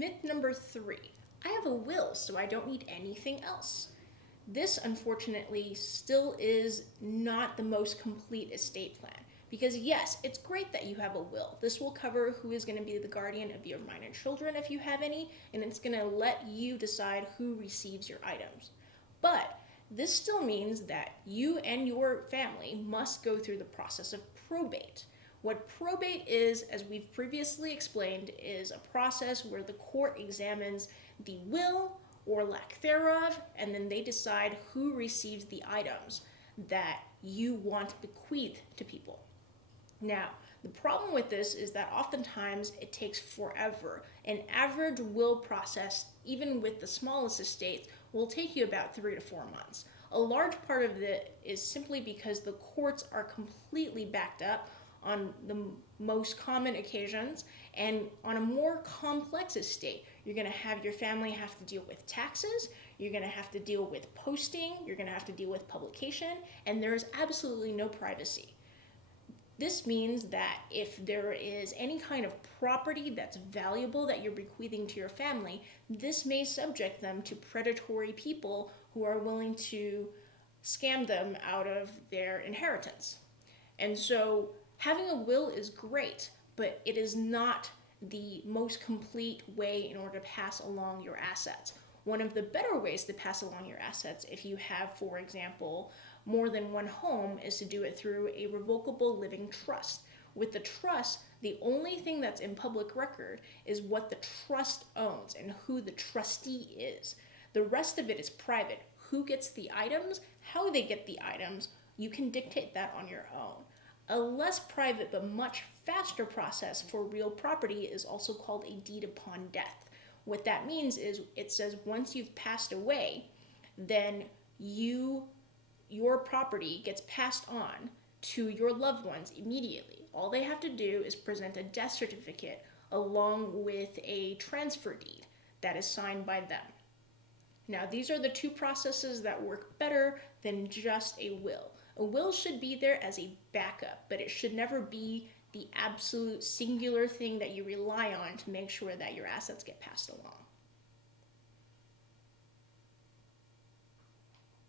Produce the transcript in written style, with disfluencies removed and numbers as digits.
Myth number 3. I have a will, so I don't need anything else. This, unfortunately, still is not the most complete estate plan. Because yes, it's great that you have a will. This will cover who is going to be the guardian of your minor children if you have any, and it's going to let you decide who receives your items. But this still means that you and your family must go through the process of probate. What probate is, as we've previously explained, is a process where the court examines the will or lack thereof, and then they decide who receives the items that you want bequeathed to people. Now, the problem with this is that oftentimes it takes forever. An average will process, even with the smallest estates, will take you about 3 to 4 months. A large part of it is simply because the courts are completely backed up on the most common occasions, and on a more complex estate, you're going to have your family have to deal with taxes, you're going to have to deal with posting, you're going to have to deal with publication, and there is absolutely no privacy. This means that if there is any kind of property that's valuable that you're bequeathing to your family, this may subject them to predatory people who are willing to scam them out of their inheritance. And so having a will is great, but it is not the most complete way in order to pass along your assets. One of the better ways to pass along your assets, if you have, for example, more than one home, is to do it through a revocable living trust. With the trust, the only thing that's in public record is what the trust owns and who the trustee is. The rest of it is private. Who gets the items, how they get the items, you can dictate that on your own. A less private but much faster process for real property is also called a deed upon death. What that means is it says once you've passed away, then your property gets passed on to your loved ones immediately. All they have to do is present a death certificate along with a transfer deed that is signed by them. Now, these are the two processes that work better than just a will. A will should be there as a backup, but it should never be the absolute singular thing that you rely on to make sure that your assets get passed along.